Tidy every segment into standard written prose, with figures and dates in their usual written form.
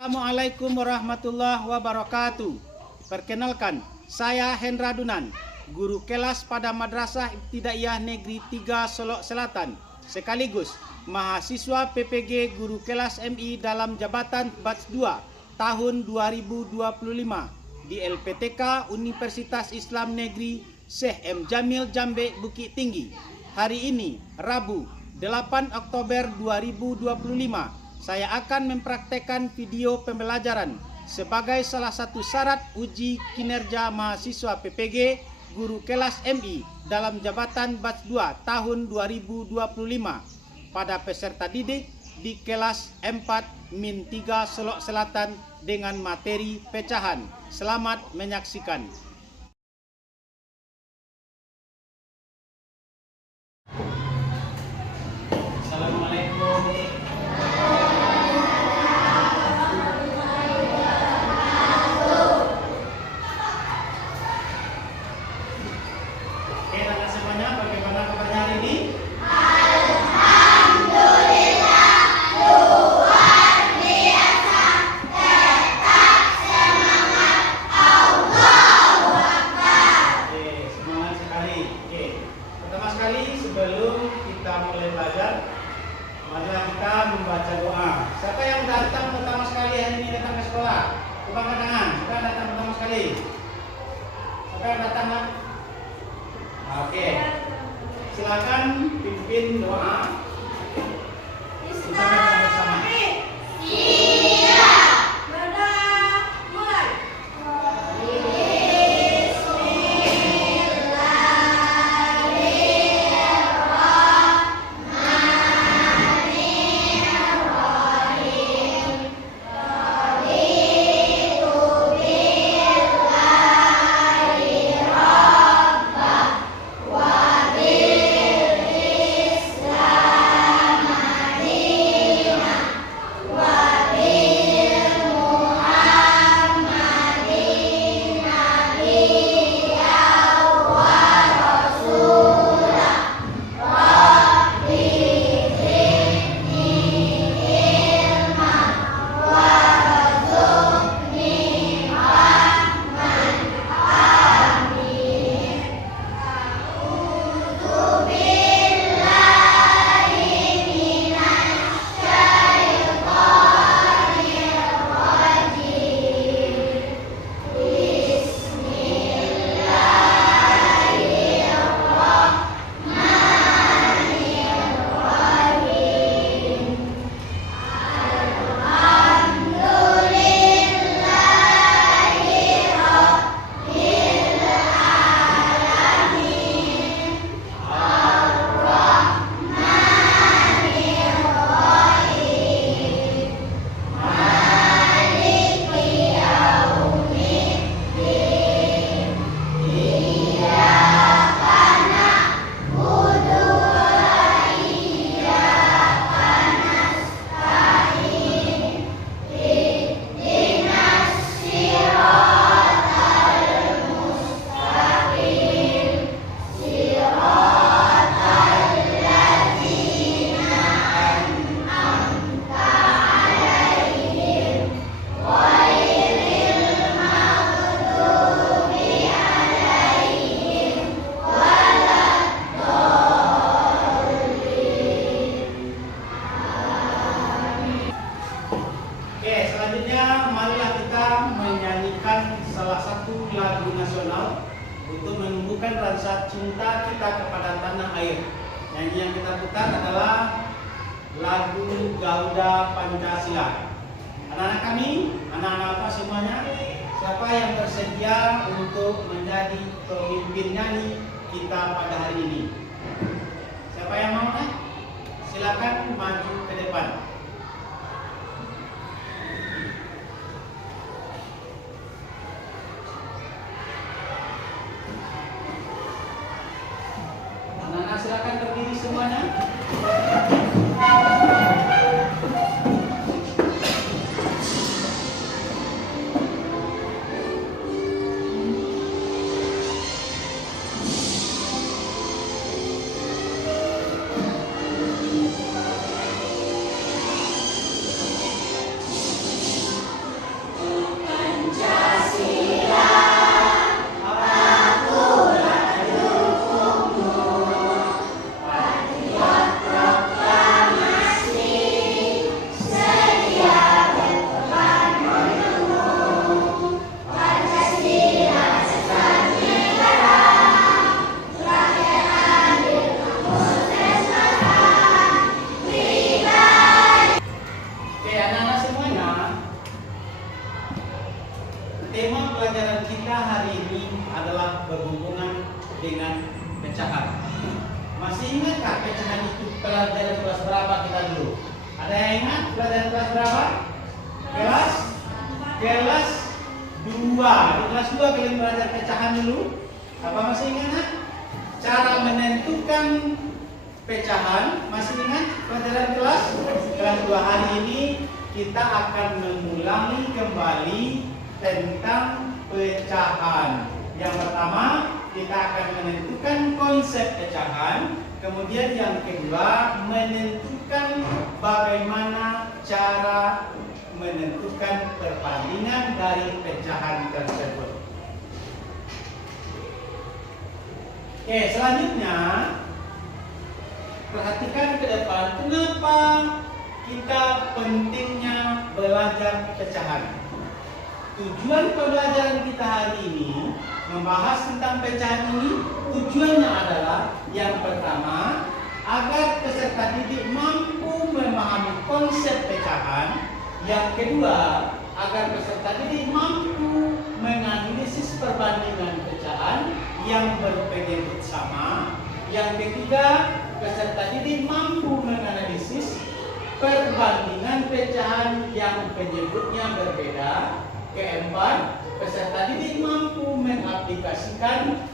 Assalamualaikum warahmatullahi wabarakatuh. Perkenalkan, saya Hendra Dunan, guru kelas pada Madrasah Ibtidaiyah Negeri 3 Solok Selatan, sekaligus mahasiswa PPG Guru Kelas MI dalam jabatan Batch 2 tahun 2025 di LPTK Universitas Islam Negeri Syekh M. Jamil Jambe Bukit Tinggi. Hari ini, Rabu, 8 Oktober 2025, saya akan mempraktekkan video pembelajaran sebagai salah satu syarat uji kinerja mahasiswa PPG Guru Kelas MI dalam jabatan Batch 2 tahun 2025 pada peserta didik di kelas 4-3 Solok Selatan dengan materi pecahan. Selamat menyaksikan. Assalamualaikum. Sebelum kita mulai belajar, marilah kita membaca doa. Siapa yang datang pertama sekali hari ini datang ke sekolah? Coba angkat tangan. Siapa yang datang pertama sekali? Siapa yang datang? Oke. Silakan pimpin doa. Kita bersama. Selanjutnya marilah kita menyanyikan salah satu lagu nasional untuk menumbuhkan rasa cinta kita kepada tanah air. Nyanyi yang kita putar adalah lagu Garuda Pancasila. Anak-anak kami, anak-anak apa semuanya, siapa yang bersedia untuk menjadi pemimpin nyanyi kita pada hari ini? Siapa yang mau? Silakan maju ke depan. Silakan berdiri semuanya. Ada yang ingat pelajaran kelas berapa? Kelas 2. Di kelas 2 kalian belajar pecahan dulu. Apa masih ingat? Cara menentukan pecahan. Masih ingat pelajaran kelas 2 hari ini kita akan mengulangi kembali tentang pecahan. Yang pertama, kita akan menentukan konsep pecahan. Kemudian yang kedua, menentukan bagaimana cara menentukan perbandingan dari pecahan tersebut. Oke, selanjutnya perhatikan ke depan. Kenapa kita pentingnya belajar pecahan? Tujuan pembelajaran kita hari ini membahas tentang pecahan ini. Tujuannya adalah yang pertama, agar peserta didik mampu memahami konsep pecahan. Yang kedua, agar peserta didik mampu menganalisis perbandingan pecahan yang berpenyebut sama. Yang ketiga, peserta didik mampu menganalisis perbandingan pecahan yang penyebutnya berbeda. Keempat, peserta didik mampu mengaplikasikan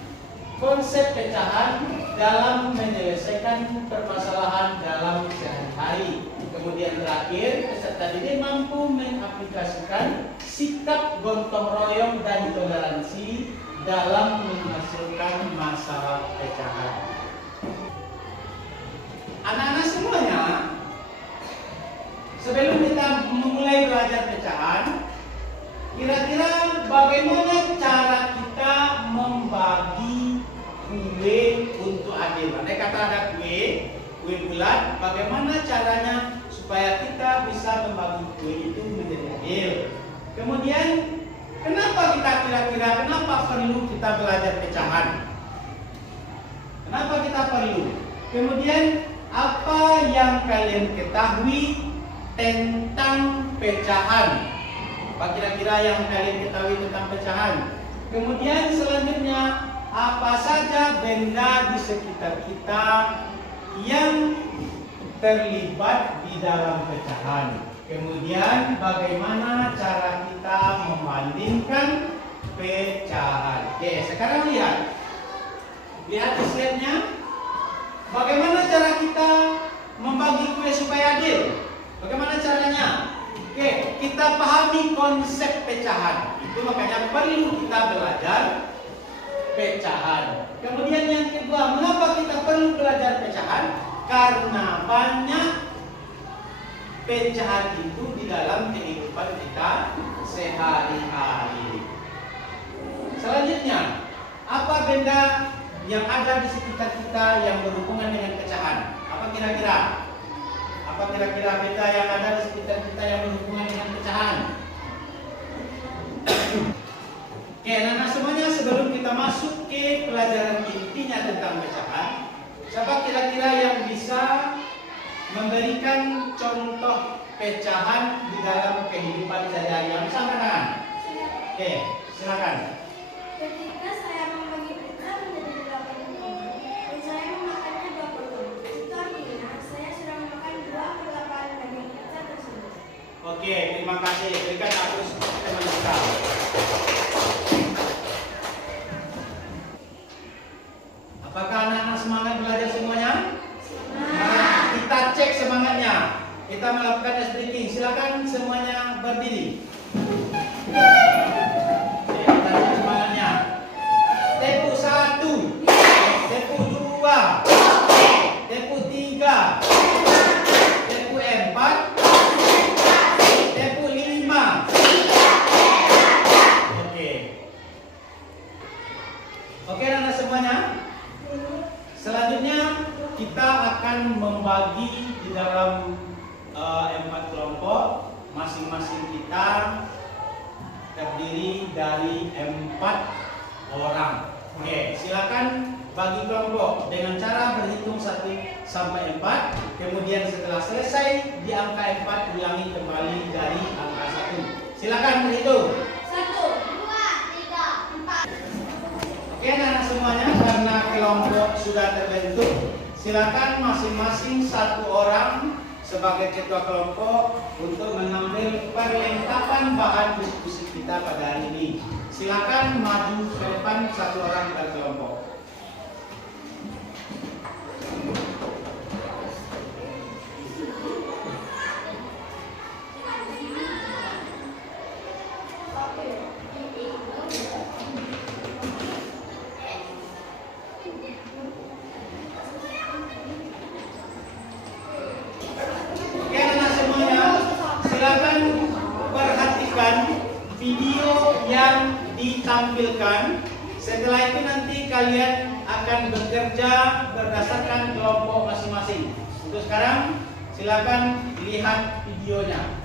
konsep pecahan dalam menyelesaikan permasalahan dalam sehari-hari. Kemudian terakhir, peserta didik mampu mengaplikasikan sikap gotong royong dan toleransi dalam menghasilkan masalah pecahan. Anak-anak semuanya, sebelum kita memulai belajar pecahan, kira-kira bagaimana cara kita membagi kue untuk adil? Andai kata ada kue bulat, bagaimana caranya supaya kita bisa membagi kue itu menjadi adil? Kemudian, kenapa perlu kita belajar pecahan? Kenapa kita perlu? Kemudian, apa yang kalian ketahui tentang pecahan? Apa kira-kira yang kalian ketahui tentang pecahan? Kemudian selanjutnya, apa saja benda di sekitar kita yang terlibat di dalam pecahan? Kemudian bagaimana cara kita membandingkan pecahan? Oke, sekarang lihat di slide-nya. Bagaimana cara kita membagi kue supaya adil? Bagaimana caranya? Oke, kita pahami konsep pecahan. Itu makanya perlu kita belajar pecahan. Kemudian yang kedua, mengapa kita perlu belajar pecahan? Karena banyak pecahan itu di dalam kehidupan kita sehari-hari. Selanjutnya, apa benda yang ada di sekitar kita yang berhubungan dengan pecahan? Apa kira-kira? Apa kira-kira benda yang ada di sekitar kita yang berhubungan dengan pecahan? Oke, anak-anak semuanya, sebelum kita masuk ke pelajaran intinya tentang pecahan, siapa kira-kira yang bisa memberikan contoh pecahan di dalam kehidupan sehari-hari? Yang bisa angkat? Oke, silakan. Ketika saya membagi pizza menjadi 8 potongan dan saya memakannya 2 potong, itu artinya saya sudah memakan 2/8 daging pizza tersebut. Oke, terima kasih. Berikan aplaus teman kita. Apakah anak-anak semangat belajar semuanya? Nah, kita cek semangatnya. Kita melakukan ice breaking. Silakan semuanya berdiri. Kita cek semangatnya. Tempo 1, tempo 2, tempo 3, tempo 4, tempo 5. Oke, anak-anak semuanya. Selanjutnya kita akan membagi di dalam 4 kelompok. Masing-masing kita terdiri dari 4 orang. Oke, silakan bagi kelompok dengan cara berhitung 1 sampai 4. Kemudian setelah selesai di angka 4 ulangi kembali dari angka 1. Silakan berhitung. 1, 2, 3, 4. Oke, anak-anak semuanya, karena kelompok sudah terbentuk, silakan masing-masing 1 orang sebagai ketua kelompok untuk mengambil perlengkapan bahan diskusi kita pada hari ini. Silakan maju ke depan satu orang dari kelompok. Oke anak semuanya, silakan perhatikan video yang ditampilkan. Setelah itu nanti kalian akan bekerja berdasarkan kelompok masing-masing. Untuk sekarang silakan lihat videonya.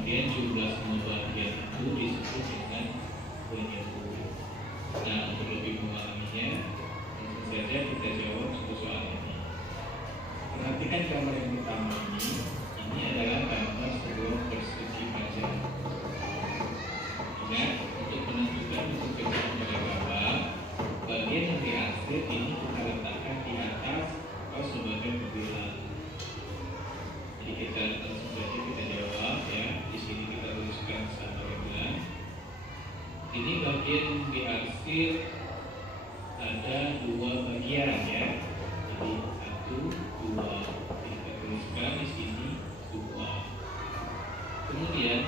Kemudian jumlah semua bagian itu disebut dengan penyeluruh. Nah, untuk lebih memahaminya, langsung saja kita jawab satu soal ini. Perhatikan gambar yang pertama ini adalah gambar sebuah persegi panjang. Ingat, untuk menentukan bentuk kecil pada gambar, bagian yang diarsir ini kita letakkan di atas atau sebagai pembelaan. Jadi kita langsung saja kita jawab ya. Di sini kita tuliskan sama dengan ini bagian diarsir ada dua bagian ya. Jadi 1, 2 kita tuliskan di sini 2. Kemudian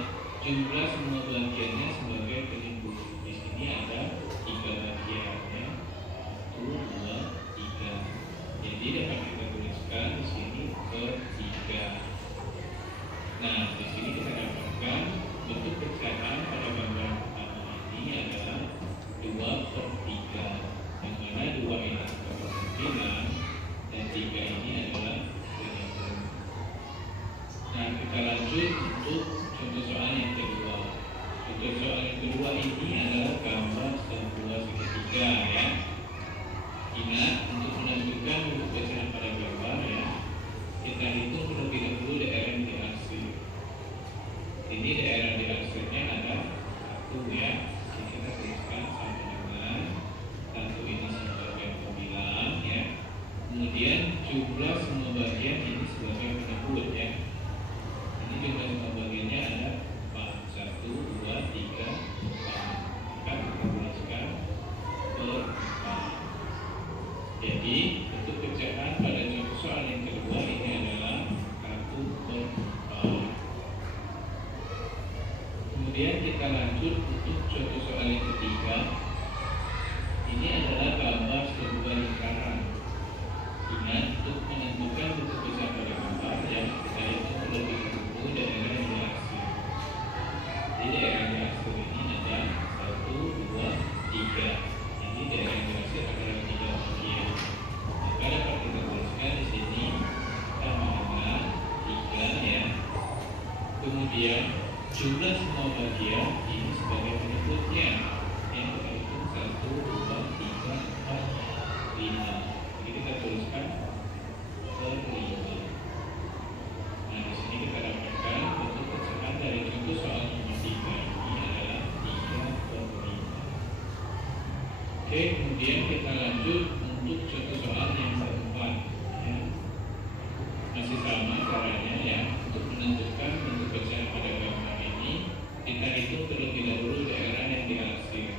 jumlah semua bagiannya sebagai penyebut. Di sini ada 3 bagian ya. 1, 2, 3. Jadi dapat kita tuliskan di sini per 3. Nah, di sini kita dapatkan bentuk pecahan pada gambar pertama ini adalah 2/3, yang mana 2 ini adalah 9 dan 3 ini adalah 1000. Nah, kita lanjut untuk contoh soal yang kedua. Contoh soal yang kedua ini adalah gambar sebuah segitiga ya. Ingat, untuk menentukan bentuk pecahan pada gambar ya, kita hitung terlebih dahulu daerah yang diarsir. Ini daerah diarsirnya ada 1 ya. Jadi kita tuliskan sama dengan 1 ini sebagai pembilang ya. Kemudian jumlah semua bagian ini sebagai penyebut ya. Ini jumlah semua bagiannya ada 4. 1, 2, 3, 4. Maka kita tuliskan per 4. Jadi bentuk pecahan pada contoh soal yang kedua ini adalah 1/4. Kemudian kita lanjut untuk contoh soal yang ketiga. Ini adalah gambar sebuah lingkaran. Ingat, untuk menentukan bentuk pecahan pada gambar ya, kita hitung terlebih dahulu daerah yang diarsir. Jadi daerah yang diarsir ini ada 1, 2, 3. Jadi daerah yang diarsir adalah 3 bagian. Maka dapat kita tuliskan di sini sama dengan 3 ya. Kemudian jumlah semua bagian ini sebagai penyebutnya yang kita hitung 1, 2, 3, 4, 5. Jadi kita tuliskan per 5. Nah, di sini kita dapatkan bentuk pecahan dari contoh soal nomor 3 ini adalah 3/5. Oke, kemudian kita lanjut untuk contoh soal yang keempat ya. Masih sama caranya ya. Untuk menentukan bentuk pecahan pada gambar ini, kita hitung terlebih dahulu daerah yang diarsir.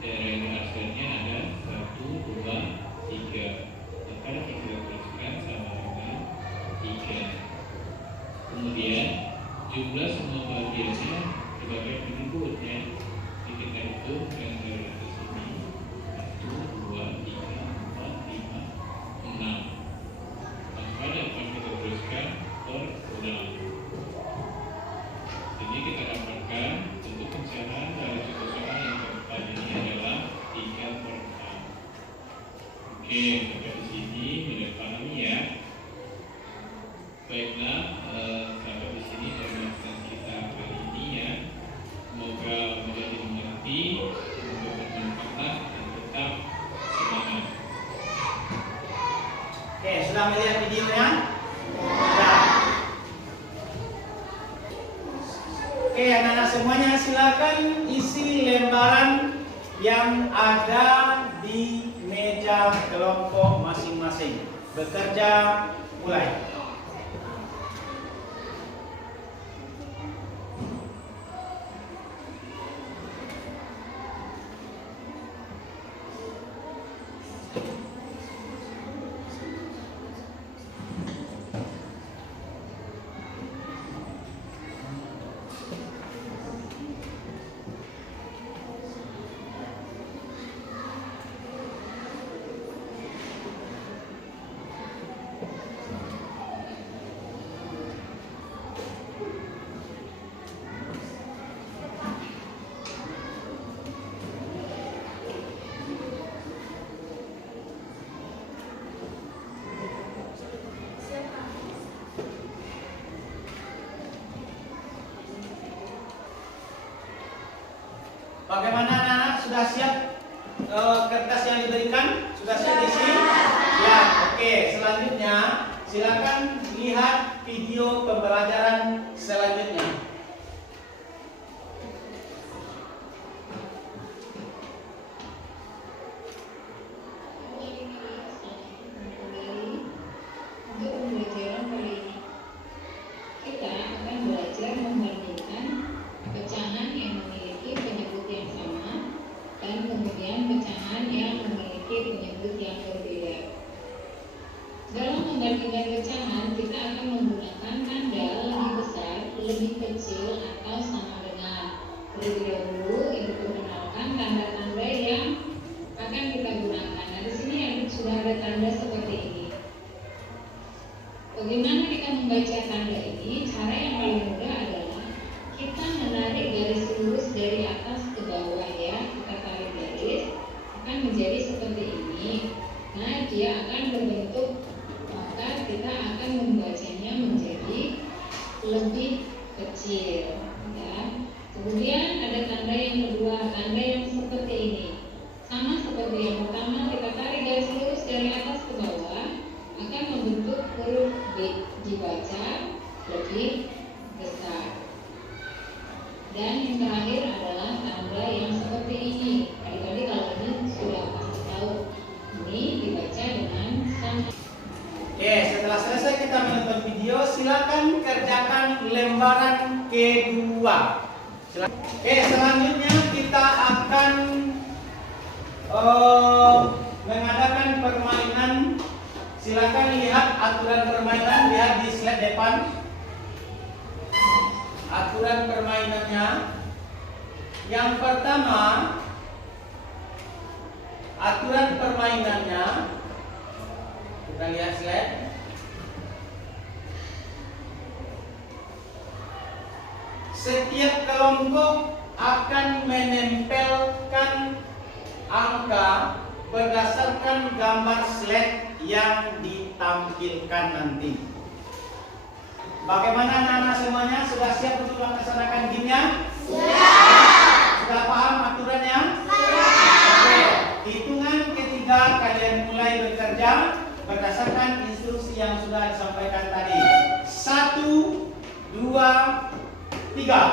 Daerah yang diarsirnya ada 1, 2, 3. Maka kita tuliskan sama dengan 3. Kemudian jumlah semua bagiannya sebagai penyebut ya. Jadi kita hitung dengan Oke, sampai di sini sudah paham ya. Baiklah, sampai di sini pembahasan kita kali ini ya. Semoga mudah dimengerti, semoga bermanfaat dan tetap semangat. Oke, sudah melihat videonya? Sudah. Oke, anak-anak semuanya silakan isi lembaran yang ada di meja kelompok masing-masing. Bekerja mulai. Bagaimana anak-anak? Sudah siap kertas yang diberikan? Sudah siap diisi? Ya, oke. Selanjutnya, silakan lihat video pembelajaran selanjutnya. Untuk pembelajaran kali ini, kita akan belajar membandingkan pecahan yang memiliki penyebut yang sama dan kemudian pecahan yang memiliki penyebut yang berbeda. Dalam membandingkan pecahan, kita akan menggunakan tanda lebih besar, lebih kecil, atau sama dengan. Terlebih dahulu, ibu perkenalkan tanda-tanda yang akan kita gunakan. Nah, di sini sudah ada tanda seperti ini. Bagaimana kita membaca tanda ini? Cara yang paling mudah adalah kita menarik garis lurus dari atas ke bawah ya. Kita tarik garis, akan menjadi seperti ini. Nah, dia akan berbentuk, maka kita akan membacanya menjadi lebih kecil ya. Kemudian ada tanda yang kedua, tanda yang seperti ini. Sama seperti yang pertama, kita tarik garis lurus dari atas ke bawah, akan membentuk huruf B, dibaca lebih besar. Dan yang terakhir adalah tanda yang seperti ini. Adik-adik kalau ini sudah pasti tahu, ini dibaca dengan sama. Oke, setelah selesai kita menonton video, silakan kerjakan lembaran kedua. Oke, selanjutnya kita akan mengadakan permainan. Silakan lihat aturan permainan, lihat di slide depan. Aturan permainannya. Yang pertama, aturan permainannya. Kita lihat slide. Setiap kelompok akan menempelkan angka berdasarkan gambar slide yang ditampilkan nanti. Bagaimana anak-anak semuanya? Sudah siap untuk melaksanakan gamenya? Sudah paham aturannya? Oke. Hitungan ketiga kalian mulai bekerja berdasarkan instruksi yang sudah disampaikan tadi. 1, 2, 3.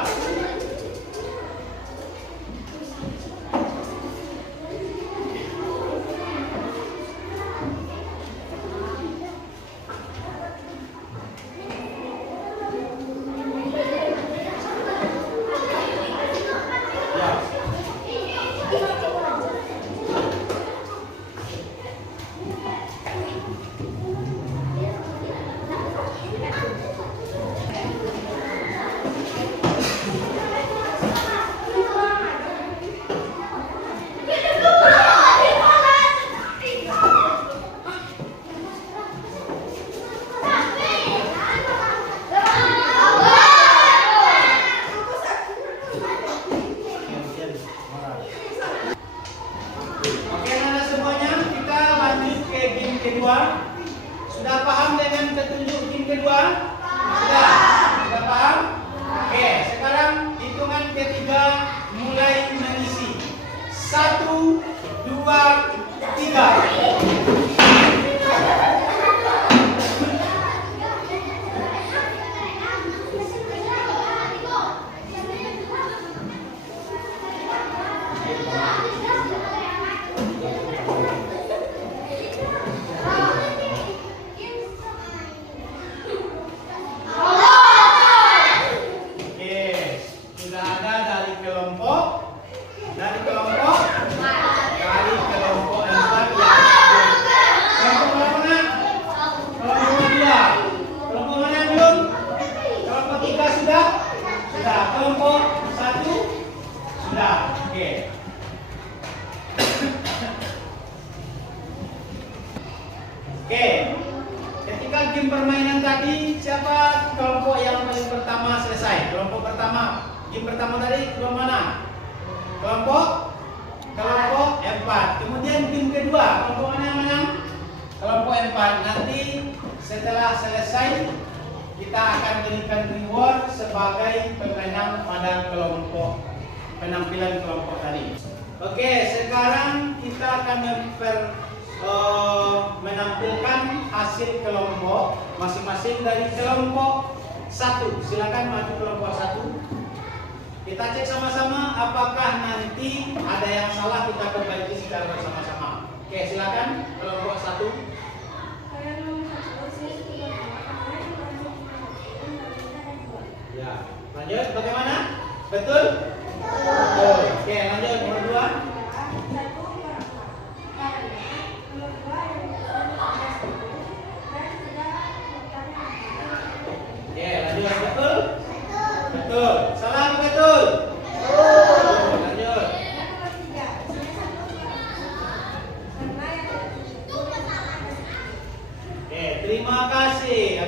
Oke, anak semuanya, kita lanjut ke kedua? Sudah paham dengan petunjuk tim kedua? Sudah? Sudah paham? Oke, sekarang hitungan ketiga mulai mengisi. 1, 2, 3. Oke, ketika game permainan tadi, siapa kelompok yang paling pertama selesai? Kelompok pertama, game pertama tadi kelompok mana? Kelompok 4. Kemudian game kedua, kelompok mana yang menang? Kelompok 4. Nanti setelah selesai, kita akan berikan reward sebagai pemenang pada kelompok penampilan kelompok tadi. Oke, sekarang kita akan menampilkan hasil kelompok masing-masing dari kelompok 1. Silakan maju kelompok 1. Kita cek sama-sama apakah nanti ada yang salah, kita perbaiki secara bersama-sama. Oke, silakan kelompok 1. Ya, lanjut bagaimana? Betul? Betul. Oke, lanjut nomor 2. Oke, lanjut betul? Betul. Salah atau betul? Betul. Lanjut. Oke, terima kasih.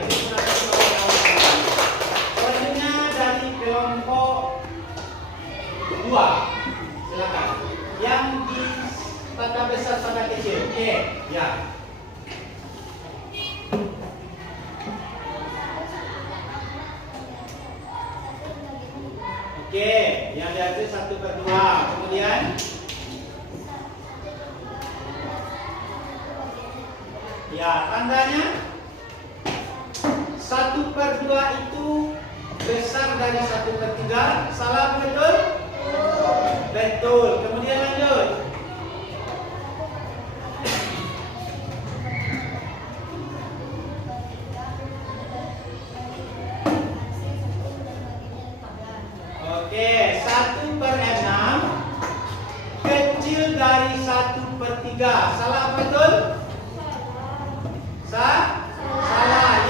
Selanjutnya dari kelompok 2. Silakan. Yang di tanda besar tanda kecil. Oke, ya. Oke, yang diambil 1/2. Kemudian ya, tandanya 1/2 itu besar dari 1/3. Salah betul? Betul. Kemudian lanjut. Oke, 1/6 kecil dari 1/3. Salah betul? Salah.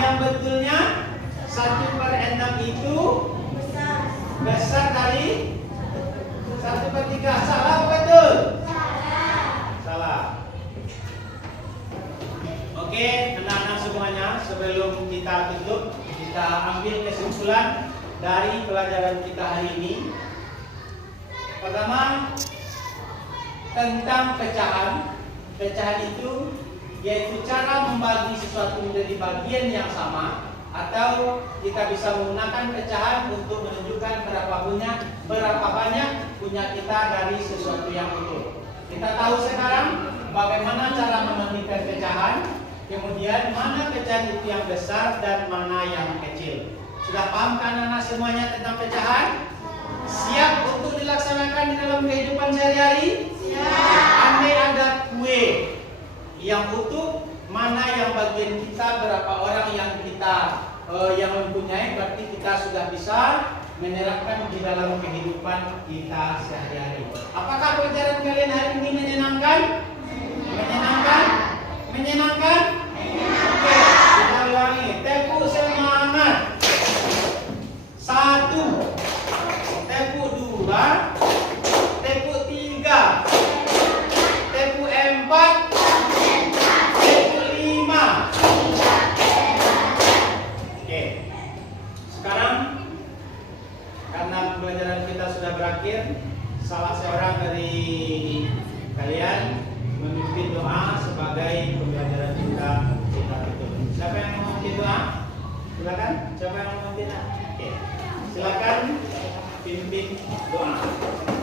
Yang betulnya 1/6 itu besar dari 1/3. Salah betul? Salah. Oke, anak-anak semuanya, sebelum kita tutup, kita ambil kesimpulan dari pelajaran kita hari ini. Pertama, tentang pecahan. Pecahan itu yaitu cara membagi sesuatu menjadi bagian yang sama, atau kita bisa menggunakan pecahan untuk menunjukkan berapa banyak punya kita dari sesuatu yang utuh. Kita tahu sekarang bagaimana cara memandikan pecahan, kemudian mana pecahan itu yang besar dan mana yang kecil. Sudah paham kan anak semuanya tentang pecahan? Siap untuk dilaksanakan di dalam kehidupan sehari-hari? Siap. Andai ada kue yang utuh, mana yang bagian kita, berapa orang yang kita yang mempunyai, berarti kita sudah bisa menerapkan di dalam kehidupan kita sehari-hari. Apakah pelajaran kalian hari ini menyenangkan? Menyenangkan? Menyenangkan? Oke, kita ulangi. Tepuk semangat. 1, tepuk 2, tepuk 3, tepuk 4, tepuk 5. Oke, sekarang karena pembelajaran kita sudah berakhir, salah seorang dari kalian memimpin doa sebagai pembelajaran kita Siapa yang mau memimpin doa? Silakan. Siapa yang mau memimpin? Oke. Silakan pimpin doa.